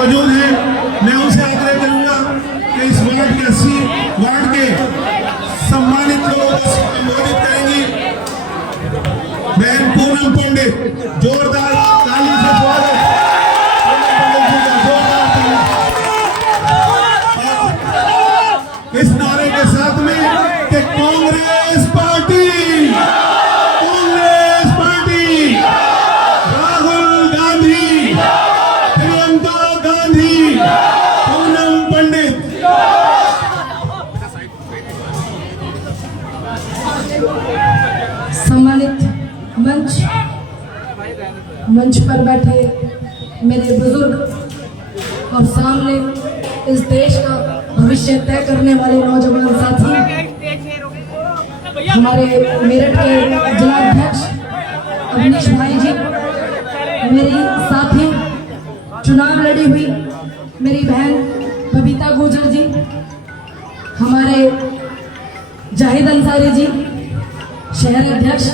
मौजूद हैं, मैं उनसे आग्रह करूंगा कि इस वार्ड के 80 वार्ड के सम्मानित लोगों को संबोधित करेंगी। बहन पूनम पंडित, जोरदार ताली से स्वागत। इस नारे के साथ में कि कांग्रेस पार्टी, राहुल गांधी, प्रियंका गांधी, पूनम पंडित। सम्मानित मंच पर बैठे मेरे बुजुर्ग और सामने इस देश का भविष्य तय करने वाले नौजवान साथी, हमारे मेरठ के जिलाध्यक्ष अवनीश भाई जी, मेरी साथी चुनाव लड़ी हुई मेरी बहन बबीता गुजर जी, हमारे जाहिद अंसारी जी शहर अध्यक्ष,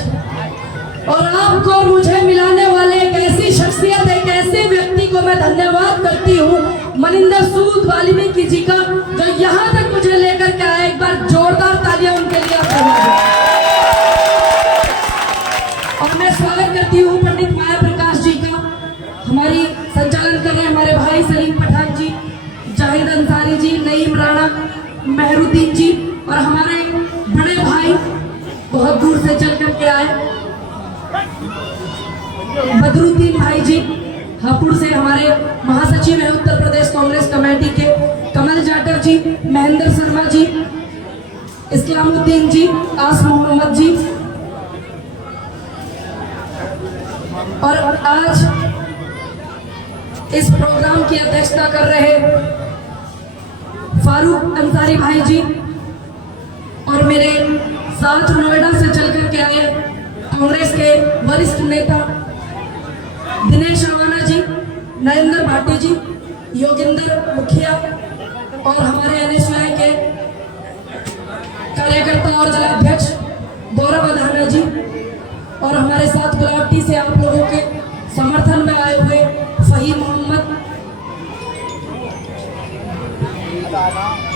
और आपको मुझे मिलाने वाले एक ऐसी शख्सियत, एक ऐसे व्यक्ति को मैं धन्यवाद करती हूँ, मनिंदर सूद वाल्मीकि जी का, जो यहाँ तक मुझे लेकर के आए। एक बार जोरदार तालियां उनके लिए आप बजा दें। और मैं स्वागत करती हूँ पंडित माया प्रकाश जी का, हमारी संचालन कर रहे हमारे भाई सलीम पठान जी, जाहिद अंसारी जी, नईम राणा, मेहरुद्दीन जी, और हमारे बड़े भाई बहुत दूर से चल करके आए बदरुद्दीन भाई जी, हापुड़ से हमारे महासचिव हैं उत्तर प्रदेश कांग्रेस कमेटी के, कमल जाटर जी, महेंद्र शर्मा जी, इस्लामुद्दीन जी, आस मोहम्मद जी, और आज इस प्रोग्राम की अध्यक्षता कर रहे फारूक अंसारी भाई जी, और मेरे साथ नोएडा से चल करके आए कांग्रेस के वरिष्ठ नेता दिनेश रवाना जी, नरेंद्र भाटी जी, योगिंदर मुखिया, और हमारे NSY के कार्यकर्ता और जिलाध्यक्ष गौरव अधाना जी, और हमारे साथ गुलाबटी से आप लोगों के समर्थन में आए हुए फहीम मोहम्मद,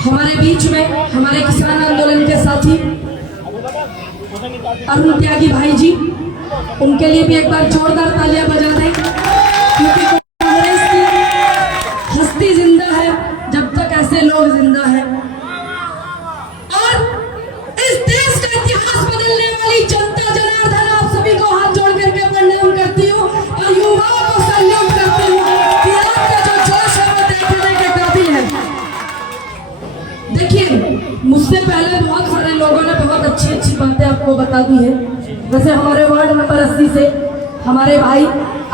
हमारे बीच में हमारे किसान आंदोलन के साथी अरुण त्यागी भाई जी, उनके लिए भी एक बार जोरदार तालियां बजा दें, क्योंकि कांग्रेस की हस्ती जिंदा है जब तक ऐसे लोग जिंदा हैं। और इस देश का इतिहास बदलने वाली जनता जनार्दन आप सभी को हाथ जोड़ करके प्रणाम करती हूँ, और युवाओं को सल्यूट करती हूँ कि आपका जो जोश है वो देखने के काबिल है। देखिए, मुझसे पहले बहुत सारे लोगों ने बहुत अच्छी अच्छी बातें आपको बता दी है। वैसे हमारे वार्ड नंबर 80 से हमारे भाई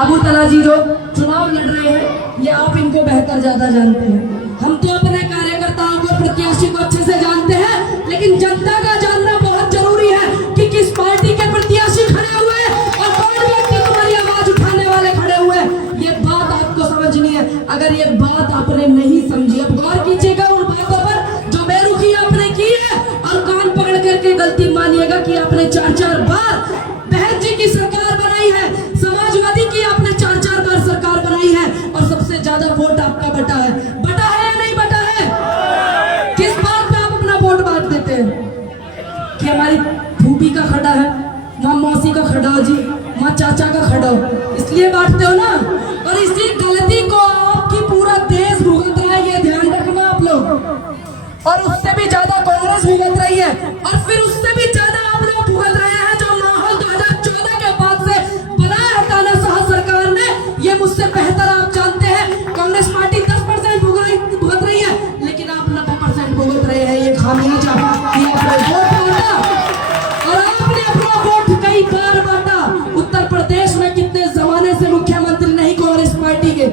अबू तला जी जो चुनाव लड़ रहे हैं, ये आप इनको बेहतर ज्यादा जानते हैं। हम तो अपने कार्यकर्ताओं को, प्रत्याशी को अच्छे से जानते हैं, लेकिन जनता का जानना बहुत जरूरी है कि किस पार्टी के प्रत्याशी खड़े हुए हैं और कौन व्यक्ति तुम्हारी आवाज उठाने वाले खड़े हुए हैं। ये बात आपको समझनी है। अगर ये बात आपने नहीं समझी, अब गौर कीजिएगा उन बातों पर जो बेरुखी आपने की है, और कान पकड़ करके गलती मानिएगा कि आपने 4-4 बार बहन जी की सरकार बनाई है, समाजवादी की आपने 4-4 बार सरकार बनाई है, और सबसे ज्यादा वोट आपका बटा है। बटा है या नहीं बटा है? किस बात पे आप अपना वोट बांट देते हैं? कि हमारी फूफी का खड़ा है, माँ मौसी का खड़ा हो जी, माँ चाचा का खड़ा हो, इसलिए बांटते हो ना। और इसी गलती को आपकी पूरा देश भुगत रहा है, ये ध्यान रखना आप लोग। और उससे भी ज्यादा कांग्रेस भुगत रही है, और फिर उससे भी ज्यादा आप लोग भुगत रहे हैं जो माहौल 2014 के बाद से बनाया है तानाशाह सरकार ने। ये मुझसे बेहतर आप जानते हैं। कांग्रेस पार्टी 10% भुगत रही है, लेकिन आप 90% भुगत रहे हैं। ये खामियाजा कि आपने वोट बांटा, और आपने अपना वोट कई बार बांटा। उत्तर प्रदेश में कितने जमाने से मुख्यमंत्री नहीं कांग्रेस पार्टी के,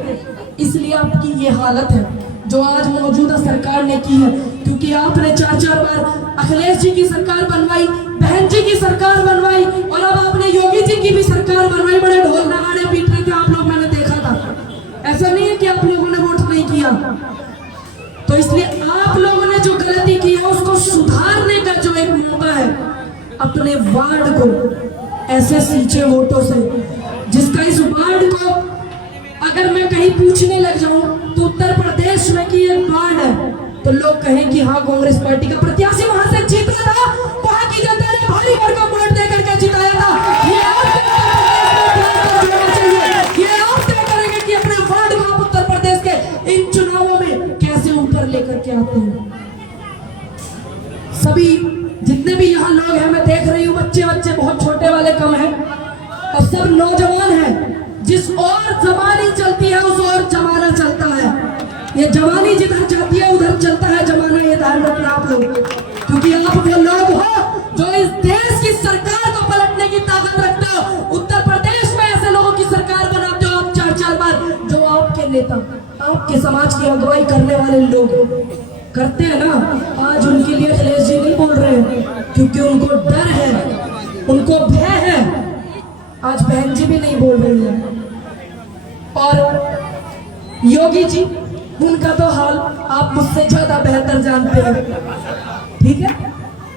इसलिए आपकी ये हालत है जो आज मौजूदा सरकार ने की है। क्योंकि आपने 4-4 बार अखिलेश जी की सरकार बनवाई, बहन जी की सरकार बनवाई, और अब आपने योगी जी की भी सरकार बनवाई। बड़े ढोल नगाड़े पीट रहे थे आप लोग, मैंने देखा था। ऐसा नहीं है कि आप लोगों ने वोट नहीं किया। तो इसलिए आप लोगों ने जो गलती की है उसको सुधारने का जो एक मौका है, अपने वार्ड को ऐसे सींचे वोटों से, जिसका इस वार्ड को अगर मैं कहीं पूछने लग जाऊं तो उत्तर प्रदेश में की एक बाढ़ है तो लोग कहें कि हाँ कांग्रेस पार्टी का प्रत्याशी वहां से जीता था, वहां की जनता ने भारी भरकम वोट देकर के जिताया था। ये आप चाहिए, ये आप तय करेंगे कि अपने वार्ड को आप उत्तर प्रदेश के इन चुनावों में कैसे ऊपर लेकर के आते हैं। सभी जितने भी यहाँ लोग हैं, मैं देख रही हूँ बच्चे बहुत छोटे वाले कम हैं और सब नौजवान हैं। जिस और जमानी चलती है उस और जमाना चलता है। ये जवानी जिधर जाती है उधर चलता है जमाना, ये ध्यान रखना आप लोग, क्योंकि आप वो लोग हो जो इस देश की सरकार को पलटने की ताकत रखते हो। उत्तर प्रदेश में ऐसे लोगों की सरकार बनाते हो आप 4-4 बार, जो आपके नेता, आपके समाज की अगुवाई करने वाले लोग करते हैं ना। आज उनके लिए अखिलेश जी नहीं बोल रहे हैं क्योंकि उनको डर है, उनको भय है। आज बहन जी भी नहीं बोल रही है। और योगी जी, उनका तो हाल आप मुझसे ज्यादा बेहतर जानते हैं, ठीक है?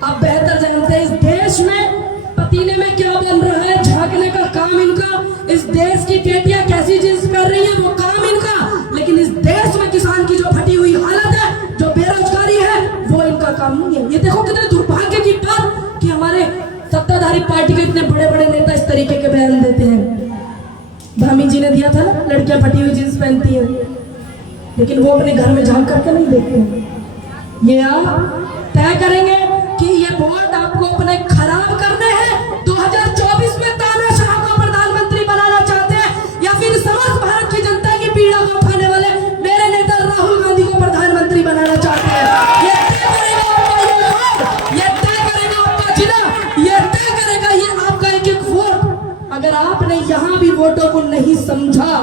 आप बेहतर जानते हैं इस देश में पतीले में क्या बन रहा है, झांकने का काम इनका। इस देश की बेटियां कैसी चीज कर रही है वो काम इनका, लेकिन इस देश में किसान की जो फटी हुई हालत है, जो बेरोजगारी है, वो इनका काम नहीं है। ये देखो कितने दुर्भाग्य की बात कि हमारे सत्ताधारी पार्टी के इतने बड़े बड़े नेता इस तरीके के बयान देते हैं। धामी जी ने दिया था ना, लड़कियां फटी हुई जींस पहनती हैं, लेकिन वो अपने घर में झांक करके नहीं देखते। ये आप तय करेंगे कि ये वोट आपको अपने खराब करने हैं, 2024 में तानाशाह को प्रधानमंत्री बनाना चाहते हैं, या फिर समस्त भारत की जनता की पीड़ा को उठाने वाले मेरे नेता राहुल गांधी को प्रधानमंत्री बनाना चाहते हैं। ये तय करेगा आपका ये वोट, ये तय करेगा आपका जिला, ये तय करेगा ये आपका एक एक वोट। अगर आपने यहाँ भी वोटों को नहीं समझा,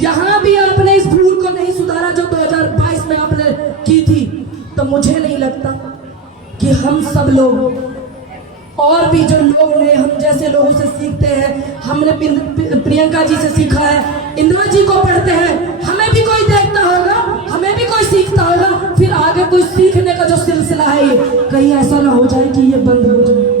यहाँ भी आपने इस भूल को नहीं सुधारा जो 2022 में आपने की थी, तो मुझे नहीं लगता कि हम सब लोग और भी जो लोग ने हम जैसे लोगों से सीखते हैं, हमने प्रियंका जी से सीखा है, इंदिरा जी को पढ़ते हैं, हमें भी कोई देखता होगा, हमें भी कोई सीखता होगा, फिर आगे कोई सीखने का जो सिलसिला है ये कहीं ऐसा ना हो जाए कि ये बंद हो जाए।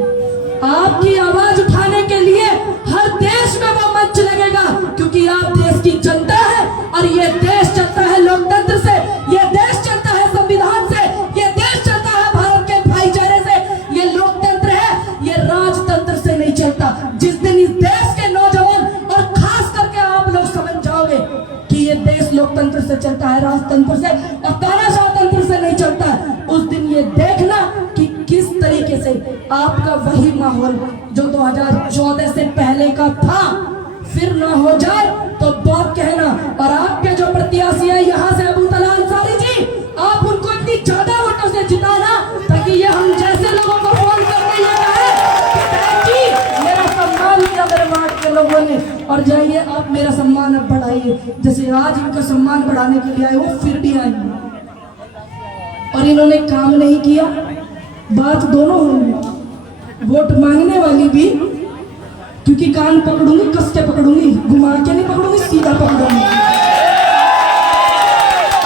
आपकी आवाज उठाने के लिए हर देश में वो मंच लगेगा, क्योंकि आप देश की जनता है और ये देश चलता है लोकतंत्र से, ये देश चलता है संविधान से, ये देश चलता है भारत के भाईचारे से। ये लोकतंत्र है, ये राजतंत्र से नहीं चलता। जिस दिन इस देश के नौजवान और खास करके आप लोग समझ जाओगे कि ये देश लोकतंत्र से चलता है, राजतंत्र से और तानाशाह तंत्र से नहीं चलता है, उस दिन ये देखना कि किस तरीके से आपका वही माहौल जो 2014 से पहले का था फिर ना हो जाए तो बात कहना। और आपके जो प्रत्याशी है यहाँ से अबू तलाल अंसारी जी, आप उनको इतनी ज्यादा वोटों से जिताना ताकि ये हम जैसे लोगों को फोन करके ये कहे कि मेरा सम्मान किया मेरे वार्ड के लोगों ने, और जाइए आप मेरा सम्मान अब बढ़ाइए। जैसे आज इनका सम्मान बढ़ाने के लिए आए वो फिर भी आएंगे, और इन्होंने काम नहीं किया। बात दोनों होंगी, वोट मांगने वाली भी, क्योंकि कान पकड़ूंगी, कस के पकड़ूंगी, घुमा के नहीं पकड़ूंगी, सीधा पकड़ूंगी।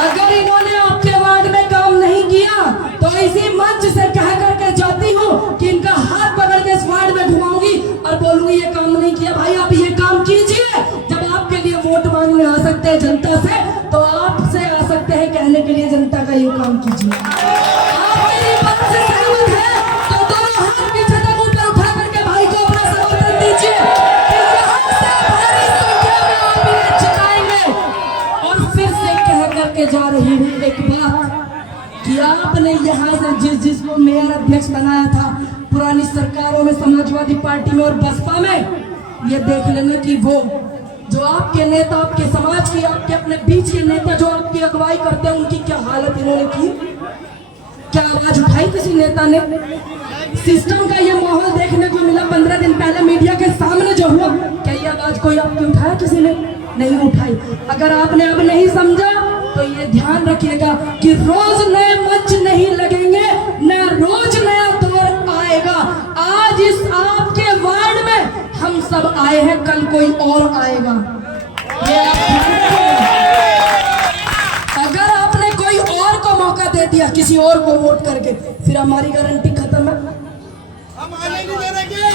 अगर इन्होंने आपके वार्ड में काम नहीं किया तो इसी मंच से कह करके जाती हूँ कि इनका हाथ पकड़ के इस वार्ड में घुमाऊंगी और बोलूंगी ये काम नहीं किया। भाई आप ये काम कीजिए। जब आपके लिए वोट मांगने आ सकते हैं जनता से, तो आपसे आ सकते हैं कहने के लिए जनता का ये काम कीजिए। आप मेरी बात से सहमत हैं तो दोनों हाथ पीछे तक ऊपर उठा करके भाई को अपना समर्थन दीजिए कि यहाँ से भारी संख्या में आप इन्हें जिताएंगे। और फिर से कह करके जा रही हूँ एक बात कि आपने यहाँ से जिसको मेयर अध्यक्ष बनाया था पुरानी सरकारों में, समाजवादी पार्टी में और बसपा में, ये देख लेना कि वो जो आपके नेता, आपके समाज की, आपके अपने बीच के नेता जो आपकी अगुवाई करते हैं, उनकी क्या हालत इन्होंने की। क्या आवाज उठाई किसी नेता ने? सिस्टम का ये माहौल देखने को मिला 15 दिन पहले मीडिया के सामने जो हुआ, क्या ये आवाज कोई आपकी उठाया? किसी ने नहीं उठाई। अगर आपने अब नहीं समझा तो ये ध्यान रखिएगा कि रोज नए मंच नहीं लगेंगे, नया रोज नया दौर आएगा। आज इस आपके वार्ड में हम सब आए हैं, कल कोई और आएगा। ये अगर आपने कोई और को मौका दे दिया, किसी और को वोट करके, फिर हमारी गारंटी खत्म है। हम आने नहीं देंगे।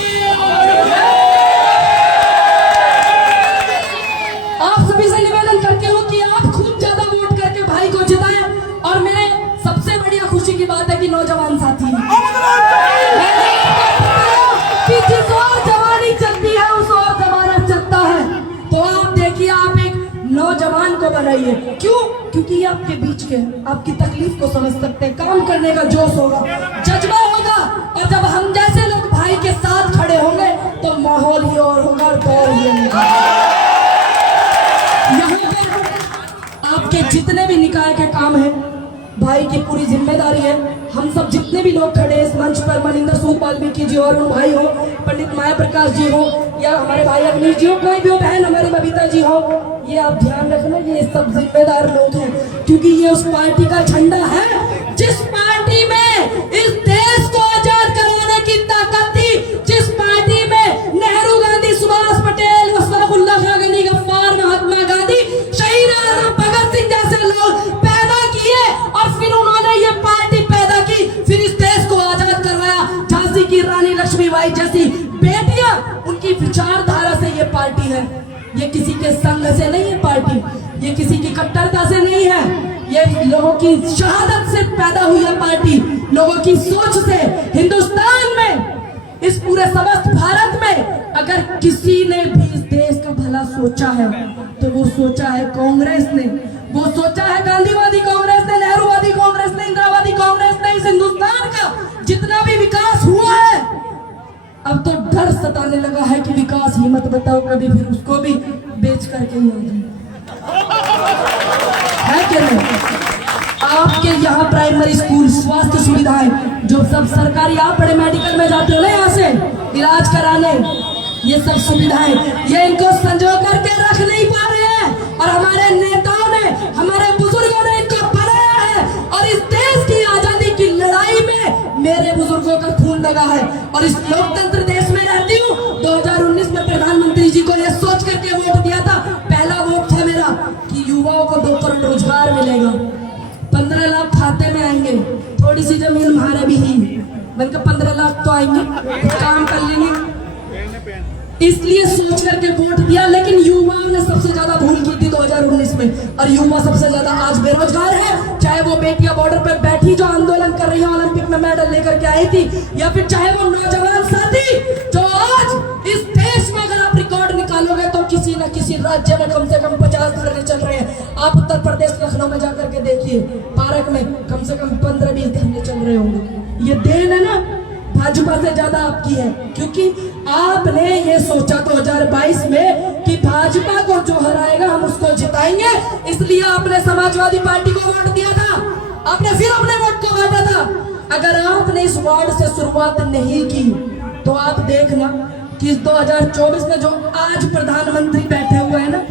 आप सभी से निवेदन करते हो कि आप खूब ज्यादा वोट करके रही है। क्यों? क्योंकि ये आपके बीच के हैं, आपकी तकलीफ को समझ सकते हैं, काम करने का जोश होगा, जज्बा होगा। और जब हम जैसे लोग भाई के साथ खड़े होंगे तो माहौल ही और होगा और दौर ही होगा। यहाँ पर आपके जितने भी निकाय के काम है, भाई की पूरी जिम्मेदारी है। हम सब जितने भी लोग खड़े हैं इस मंच पर, मनिंदर सूद वाल्मीकि जी और भाई हो, पंडित माया प्रकाश जी हो, या हमारे भाई अग्निश जी हो, कोई भी हो, बहन हमारी बबीता जी हो, ये आप ध्यान रखना, ये सब जिम्मेदार लोग हैं। क्योंकि ये उस पार्टी का झंडा है जिस पार्टी में इस देश को आजाद कराने की ताकत थी, जिस पार्टी में नेहरू, गांधी, सुभाष पटेल, अशफाकुल्लाह खां गनी, गफ्फार, महात्मा गांधी, शहीद आजम भगत सिंह जैसे लोग पैदा किए और फिर उन्होंने ये पार्टी पैदा की, फिर इस देश को आजाद करवाया। झांसी की रानी लक्ष्मीबाई जैसी बेटियां, उनकी विचारधारा से ये पार्टी है। ये किसी के संग से नहीं है पार्टी, ये किसी की कट्टरता से नहीं है, ये लोगों की शहादत से पैदा हुई है पार्टी, लोगों की सोच से। हिंदुस्तान में, इस पूरे समस्त भारत में अगर किसी ने भी इस देश का भला सोचा है तो वो सोचा है कांग्रेस ने, वो सोचा है गांधीवादी कांग्रेस ने, नेहरूवादी कांग्रेस ने, इंदिरावादी कांग्रेस ने। इस हिंदुस्तान का जितना भी विकास हुआ है, अब तो डर सताने लगा है कि विकास ही मत बताओ, कभी फिर उसको भी बेच करके ही आ है कि नहीं। आपके यहाँ प्राइमरी स्कूल, स्वास्थ्य सुविधाएं, जो सब सरकारी, आप बड़े मेडिकल में जाते हो ना यहाँ से इलाज कराने, ये सब सुविधाएं, ये इनको संजो करके रख नहीं पा रहे हैं। और हमारे नेताओं ने, हमारे बुजुर्गों ने इनको बनाया है। और इस देश की आजादी की लड़ाई में मेरे बुजुर्गों का खून लगा है। और इस लोकतंत्र देश में रहती हूँ। 2019 में प्रधानमंत्री जी को यह सोच करके वोट दिया था, पहला वोट था मेरा कि युवाओं को 2 करोड़ रोजगार मिलेगा, 15 लाख खाते में आएंगे, थोड़ी सी जमीन हमारे भी ही बनकर 15 लाख तो आएंगे, काम कर लेंगे, इसलिए सोच करके वोट दिया। लेकिन युवाओं ने सबसे ज्यादा भूल की थी 2019 में, और युवा सबसे ज्यादा आज बेरोजगार है। चाहे वो बेटियां बॉर्डर पे बैठी जो आंदोलन कर रही है, ओलंपिक में मेडल लेकर के आई थी, या फिर चाहे वो नौजवान साथी जो आज इस देश में, अगर आप रिकॉर्ड निकालोगे तो किसी न किसी राज्य में कम से कम 50 धरने चल रहे हैं। आप उत्तर प्रदेश लखनऊ में जाकर के देखिए, पार्क में कम से कम 15-20 धरने चल रहे होंगे। ये देन है ना भाजपा से ज्यादा आपकी है, क्योंकि आपने ये सोचा 2022 में कि भाजपा को जो हराएगा हम उसको जिताएंगे, इसलिए आपने समाजवादी पार्टी को वोट दिया था, आपने फिर अपने वोट को बांटा था। अगर आपने इस वार्ड से शुरुआत नहीं की तो आप देखना कि इस 2024 में जो आज प्रधानमंत्री बैठे हुए हैं ना,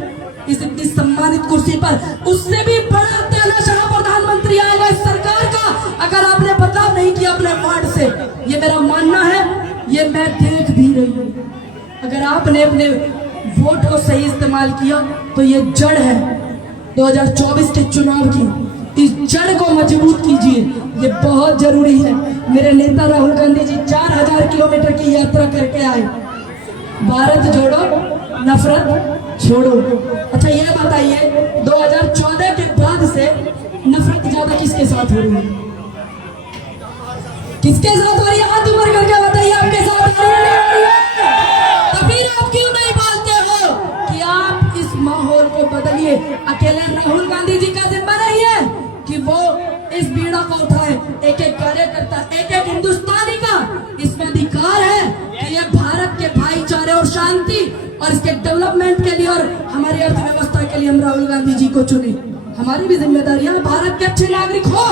इस इतनी सम्मानित कुर्सी पर, उससे भी बड़ा तानाशाह प्रधानमंत्री आएगा इस सरकार का, अगर आपने बदलाव नहीं किया अपने वार्ड से। ये मेरा मानना है, ये मैं देख भी रही हूँ। अगर आपने अपने वोट को सही इस्तेमाल किया तो ये जड़ है 2024 के चुनाव की, इस जड़ को मजबूत कीजिए, ये बहुत जरूरी है। मेरे नेता राहुल गांधी जी 4000 किलोमीटर की यात्रा करके आए, भारत जोड़ो नफरत छोड़ो। अच्छा ये बताइए 2014 के बाद से नफरत ज्यादा किसके साथ हो रही है? किसके साथ हो रही है? हाथ ऊपर करके बताइए, आपके साथ हो रही है? तो फिर आप क्यों नहीं बोलते हो कि आप इस माहौल को बदलिए? अकेले राहुल गांधी जी का जिम्मा नहीं है कि वो इस बीड़ा को उठाए, एक एक कार्यकर्ता, एक एक हिंदुस्तानी का इसमें अधिकार है कि ये भारत के भाईचारे और शांति और इसके डेवलपमेंट के लिए और हमारी अर्थव्यवस्था के लिए हम राहुल गांधी जी को चुने। हमारी भी जिम्मेदारी है, भारत के अच्छे नागरिक हो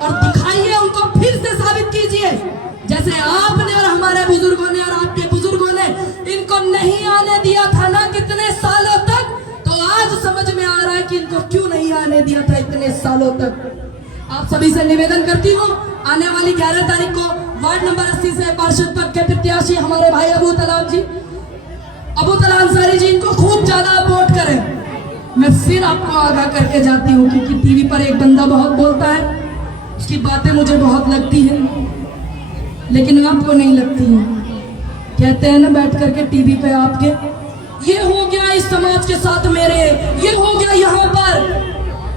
और दिखाइए, उनको फिर से साबित कीजिए, जैसे आपने और हमारे बुजुर्गों ने और आपके बुजुर्गों ने इनको नहीं आने दिया था ना कितने सालों तक, तो आज समझ में आ रहा है कि इनको क्यों नहीं आने दिया था इतने सालों तक। आप सभी से निवेदन करती हूँ, आने वाली 11 तारीख को वार्ड नंबर 80 से पार्षद पद के प्रत्याशी हमारे भाई अबू तलाल अंसारी जी, इनको खूब ज्यादा वोट करें। मैं फिर आपको आगाह करके जाती हूँ, क्योंकि टीवी पर एक बंदा बहुत बोलता है, उसकी बातें मुझे बहुत लगती है, लेकिन आपको नहीं लगती है। कहते हैं ना बैठ करके टीवी पे आपके, ये हो गया इस समाज के साथ मेरे, ये हो गया यहाँ पर।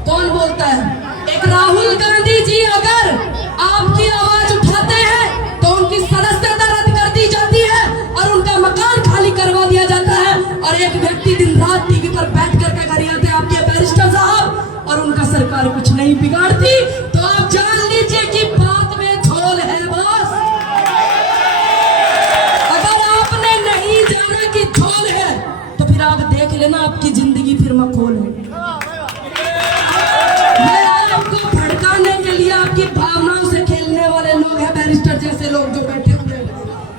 कौन बोलता है? एक राहुल गांधी जी अगर आपकी आवाज उठाते हैं तो उनकी सदस्यता रद्द कर दी जाती है और उनका मकान खाली करवा दिया जाता है, और एक व्यक्ति दिन रात टीवी पर बैठ करके घर आते हैं, आपके बैरिस्टर साहब सरकार कुछ नहीं बिगाड़ती। तो आप जान लीजिए कि बात में झोल है बॉस। अगर आपने नहीं जाना कि झोल है तो फिर आप देख लेना आपकी जिंदगी फिर मखौल है। मैं आपको भड़काने के लिए आपकी भावनाओं से खेलने वाले लोग हैं, बैरिस्टर जैसे लोग जो बैठे हुए हैं।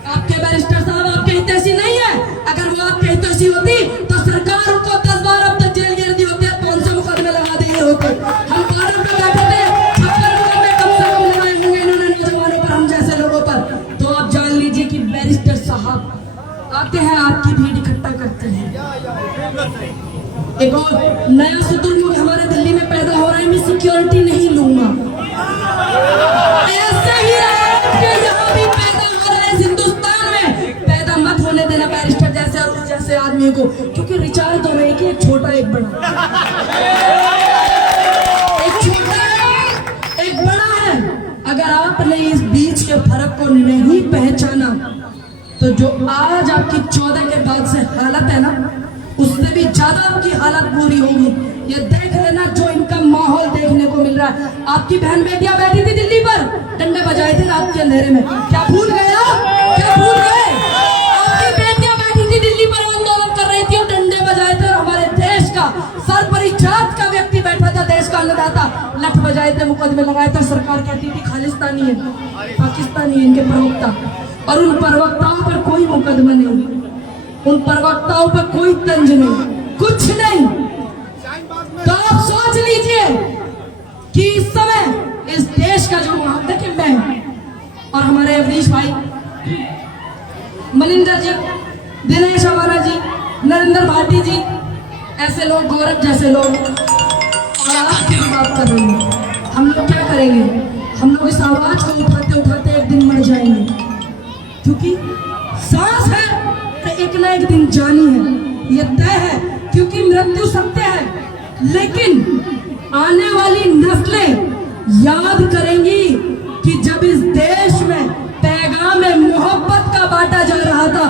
आपके बैरिस्टर साहब आपके हितैषी नहीं है। अगर वो आपके हितैषी होती तो सरकार उनको 10 बार अब तक जेल गिर दी होती, 500 मुकदमे लगा दिए होते। हम बॉर्डर पे बैठे थे, 56 मुकदमे कम से कम लगाए होंगे इन्होंने नौजवानों पर, हम जैसे लोगों पर। तो आप जान लीजिए कि बैरिस्टर साहब आते हैं, आपकी भीड़ इकट्ठा करते हैं। एक और नया शुतुरमुर्ग हमारे दिल्ली में पैदा हो रहा है, मैं सिक्योरिटी नहीं लूंगा। ऐसे ही आपके यहाँ भी पैदा हो रहा है, हिंदुस्तान में पैदा मत होने देना बैरिस्टर जैसे और उस जैसे आदमी को, क्योंकि रिचार्ज दो एक ही, एक छोटा एक बड़ा, एक छोटा है एक बड़ा है। अगर आपने इस बीच के फर्क को नहीं पहचाना तो जो आज आपकी 14 के बाद से हालत है ना, उससे भी ज्यादा आपकी हालत बुरी होगी। ये देख लेना जो इनका माहौल देखने को मिल रहा है। आपकी बहन बेटियां बैठी थी दिल्ली पर, डंडे बजाए थे रात के अंधेरे में, क्या भूल गए आप? क्या भूल गए? आपकी बेटियां बैठी थी दिल्ली पर, आंदोलन कर रही थी और डंडे बजाए थे। हमारे देश का सरपरिजात का व्यक्ति बैठा था, देश का अन्नदाता, लठ बजाए थे, मुकदमे लगाए थे। सरकार कहती थी खालिस्तानी है, पाकिस्तानी है इनके प्रवक्ता, और उन प्रवक्ताओं पर कोई मुकदमा नहीं, उन प्रवक्ताओं पर कोई तंज नहीं, कुछ नहीं। तो आप सोच लीजिए कि इस समय इस देश का जो देखिए मैं और हमारे अवनीश भाई, मनिंदर जी, दिनेश अवाना जी, नरेंद्र भाटी जी, ऐसे लोग, गौरव जैसे लोग, और आप की बात कर रहे हैं। हम लोग क्या करेंगे? हम लोग इस आवाज को उठाते उठाते एक दिन मर जाएंगे, क्योंकि सांस है तो एक ना एक दिन जानी है, ये तय है। क्योंकि मृत्यु सत्य है, लेकिन आने वाली नस्लें याद करेंगी कि जब इस देश में पैगाम मोहब्बत का बांटा जा रहा था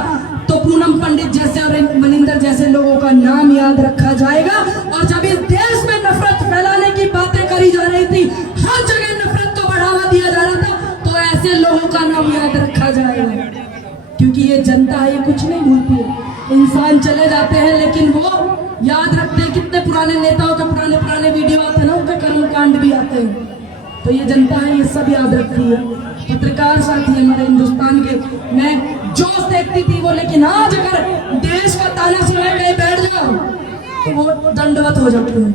तो पूनम पंडित जैसे और मनिंदर जैसे लोगों का नाम याद रखा जाएगा। और जब इस देश में नफरत फैलाने की बातें करी जा रही थी, हर जगह नफरत को बढ़ावा दिया जा रहा था, तो ऐसे लोगों का नाम याद रखा जाएगा। क्योंकि ये जनता है, ये कुछ नहीं भूलती है। इंसान चले जाते हैं लेकिन वो याद रखते हैं। कितने पुराने नेताओं के पुराने वीडियो आते हैं ना, उनके कर्मकांड भी आते हैं। तो ये जनता है, ये सब याद रखती है। पत्रकार साथी हमारे हिंदुस्तान के, मैं जोश देखती थी वो, लेकिन आज अगर देश का ताना सुना कहीं बैठ जाओ तो वो दंडवत हो जाते हैं।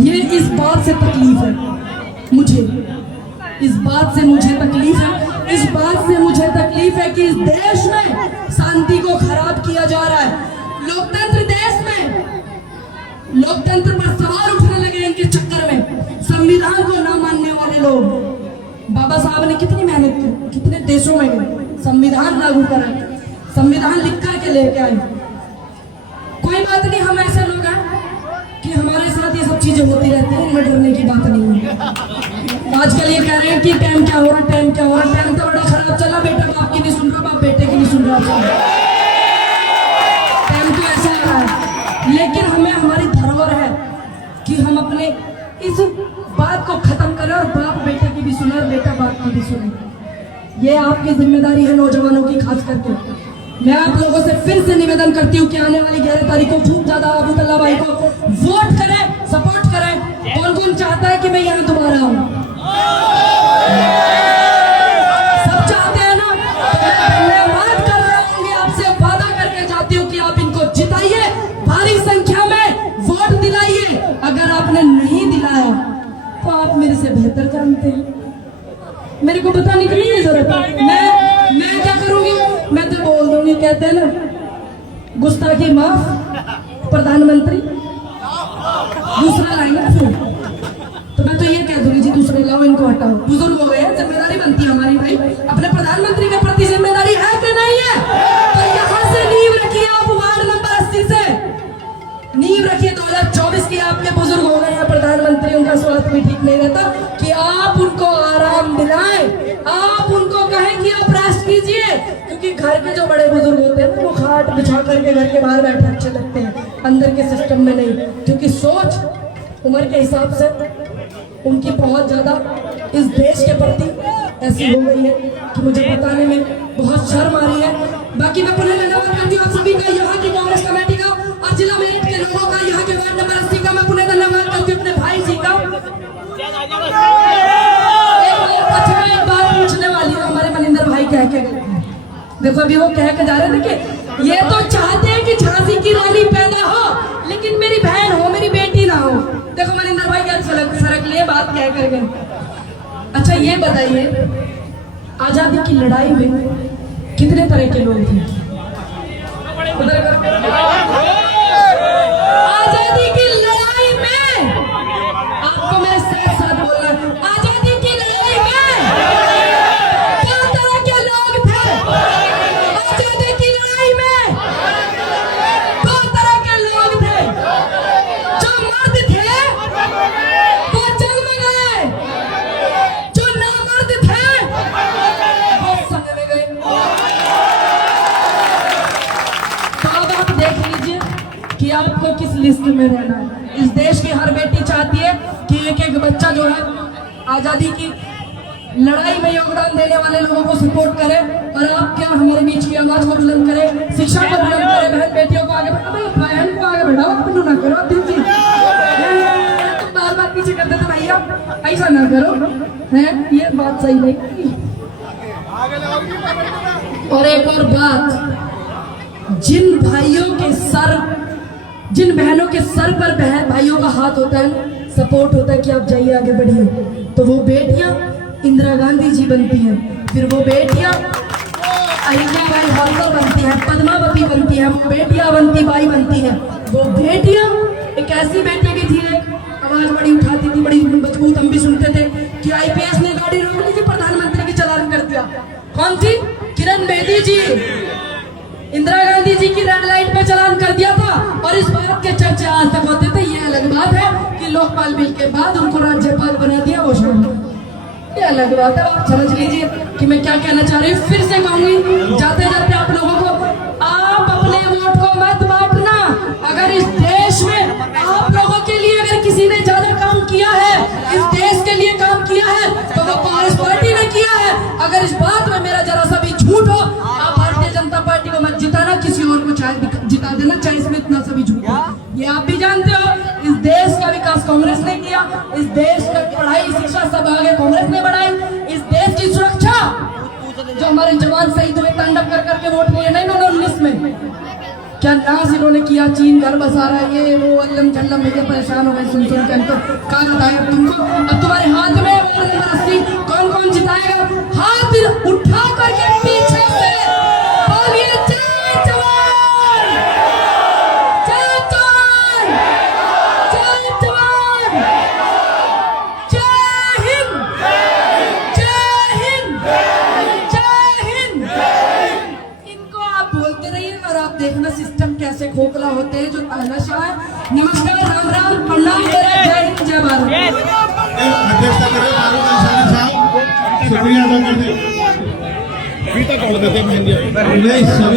ये इस बात से तकलीफ है मुझे, इस बात से मुझे तकलीफ है, इस बात से मुझे तकलीफ है कि इस देश में शांति को खराब किया जा रहा है। लोकतंत्र देश में, लोकतंत्र पर सवाल उठने लगे इनके चक्कर में। संविधान को ना मानने वाले लोग, बाबा साहब ने कितनी मेहनत की, कितने देशों में गए, संविधान लागू करा, संविधान लिख करके लेके आए। कोई बात नहीं, हम ऐसे लोग हैं कि हमारे साथ ये सब चीजें होती रहती हैं, इनमें डरने की बात नहीं है। आजकल ये कह रहे हैं कि टाइम क्या हो रहा, टाइम क्या हो रहा, टाइम तो बड़ा खराब चला, बेटा बाप की नहीं सुन रहा, बाप बेटे की नहीं सुन रहा, टाइम तो ऐसा आ रहा है। लेकिन हमें, हमारी धरोहर है कि हम अपने इस बात को खत्म करें और बाप बेटे की भी सुने और बेटा बाप की भी सुने। ये आपकी जिम्मेदारी है नौजवानों की, खास करके। मैं आप लोगों से फिर से निवेदन करती हूँ कि आने वाली 11 तारीख को खूब ज्यादा अबूतल्ला भाई को वोट करें, सपोर्ट करें। कौन कौन चाहता है कि मैं यहाँ दोबारा आऊँ? सब चाहते हैं ना? मैं बात कर रहा हूँ, आपसे वादा करके जाती हूँ कि आप इनको जिताइए, भारी संख्या में वोट दिलाइए। अगर आपने नहीं दिलाया तो आप मेरे से बेहतर जानते हैं, मेरे को बताने की नहीं है जरूरत। मैं क्या करूंगी? मैं तो बोल दूंगी, कहते हैं ना गुस्ताखी माफ प्रधानमंत्री, दूसरा लाएंगे फिर तो मैं तो ये कह दूंगी जी दूसरे लाओ, इनको हटाओ। बुजुर्ग हो गए हैं, जिम्मेदारी बनती है हमारी भाई, अपने प्रधानमंत्री के प्रति जिम्मेदारी है कि नहीं है? तो यहाँ से नींव रखिए आप, वार्ड नंबर 80 से नींव रखिए। 2024 की आपके बुजुर्ग हो गए हैं प्रधानमंत्री, उनका स्वास्थ्य भी ठीक नहीं रहता, कि आप उनको आराम दिलाएं, आप उनको कहें कि आप रेस्ट कीजिए। क्योंकि घर के जो बड़े बुजुर्ग होते हैं वो खाट बिछा करके घर के बाहर बैठे अच्छे लगते हैं, अंदर के सिस्टम में नहीं। क्योंकि सोच उम्र के हिसाब से उनकी बहुत ज़्यादा इस देश के प्रति ऐसी हो गई है कि मुझे बताने में बहुत शर्म आ रही है। बाकी मैं पुनः धन्यवाद करती हूँ आप सभी का, यहाँ की कांग्रेस कमेटी का और जिला मेरठ के लोगों का, यहाँ के वार्ड नंबर 80 का मैं पुनः धन्यवाद करती हूँ, अपने भाई जी का। अच्छा मैं एक बात पूछने वाली हूँ, हमारे मनिंदर भाई कह के गए, देखो अभी वो कह के जा रहे थे कि ये तो चाहते हैं कि झांसी की रानी पैदा हो लेकिन मेरी बहन हो, मेरी बेटी ना हो। देखो मनिंदर भाई क्या सरक लिए बात कह कर गए। अच्छा ये बताइए, आजादी की लड़ाई में कितने तरह के लोग थे? आजादी की लड़ाई में आपको मेरे साथ साथ बोलना है, आजादी की लड़ाई में क्या तरह के लोग थे? आजादी की लड़ाई में 2 तरह के लोग थे, जो मर्द थे वो जंग में गए, जो नामर्द थे वो संग में गए। तो अब आप देख लीजिए कि आपको किस लिस्ट में रहना है। इस देश की हर बेटी चाहती है कि एक एक बच्चा जो है आजादी की लड़ाई में योगदान देने वाले लोगों को सपोर्ट करे, और आप क्या हमारे बीच की आवाज को बुलंद करे, शिक्षा को बुलंद करे, बहन बेटियों को आगे बढ़ाओ, बहन को आगे बढ़ाओ, अपनों ना करो दिल जी, तुम बार बार पीछे कर देते भैया, ऐसा ना करो, है ये बात सही नहीं। और एक और बात, जिन भाइयों के सर, जिन बहनों के सर पर बहन भाइयों का हाथ होता है, सपोर्ट होता है कि आप जाइए आगे बढ़िए, तो वो बेटियां इंदिरा गांधी जी बनती हैं, फिर वो बेटियां अहिल्याबाई होलकर बनती हैं, पद्मावती बनती हैं, वो बेटियां अवंतीबाई बनती हैं। वो बेटियां एक ऐसी बेटी भी थी, आवाज बड़ी उठाती थी, बड़ी मजबूत, हम भी सुनते थे कि आईपीएस ने गाड़ी रोक ली थी, प्रधानमंत्री की चालान कर दिया। कौन थी? किरण बेदी जी, इंदिरा गांधी जी की रेड लाइट पे चालान कर दिया था, और इस बात के चर्चे आज तक होते थे। ये अलग बात है कि लोकपाल बिल के बाद उनको राज्यपाल बना दिया, वो शामिल, ये अलग बात है। आप समझ लीजिए कि मैं क्या कहना चाह रही हूँ। फिर से कहूंगी जाते जाते आप लोगों को, आप अपने वोट को मत बांटना। अगर इस देश में आप लोगों के लिए अगर किसी ने ज्यादा काम किया है, इस देश के लिए काम किया है, तो वो कांग्रेस पार्टी ने किया है। अगर इस बात में मेरा जरा सा भी झूठ हो, आप भारतीय जनता पार्टी को मत जिताना, किसी और को चाहे जिता देना, चाहे इसमें इतना सा भी झूठ हो। ये आप भी जानते हो, इस देश का विकास कांग्रेस ने किया, इस देश का पढ़ाई शिक्षा सब आगे कांग्रेस ने बढ़ाई, इस देश की सुरक्षा जो हमारे जवान शहीद हुए तांडव कर करके वोट लिए ना इन्होंने 19 में, क्या नाश इन्होंने किया, चीन घर बसा रहा है, ये वो अल्लम चल्लम, भैया परेशान हो गए सुन सुन के। तो कहा बताया तुमको, अब तुम्हारे हाथ में वार्ड नंबर 80 कौन कौन जिताएगा? हाथ उठा करके पीछे से बोलिए जय जवान, जय जवान, जय जवान, जय हिंद, जय हिंद, जय हिंद। इनको आप बोलते रहिए और आप देखना सिस्टम कैसे खोखला होते हैं जो तानाशाह है। नमस्कार, राम राम, प्रणाम, जय हिंद, जय भारत। अध्यक्षता करें फारूक अंसारी साहब, शुक्रिया अदा करते हैं। अभी तक और देते हैं नहीं सभी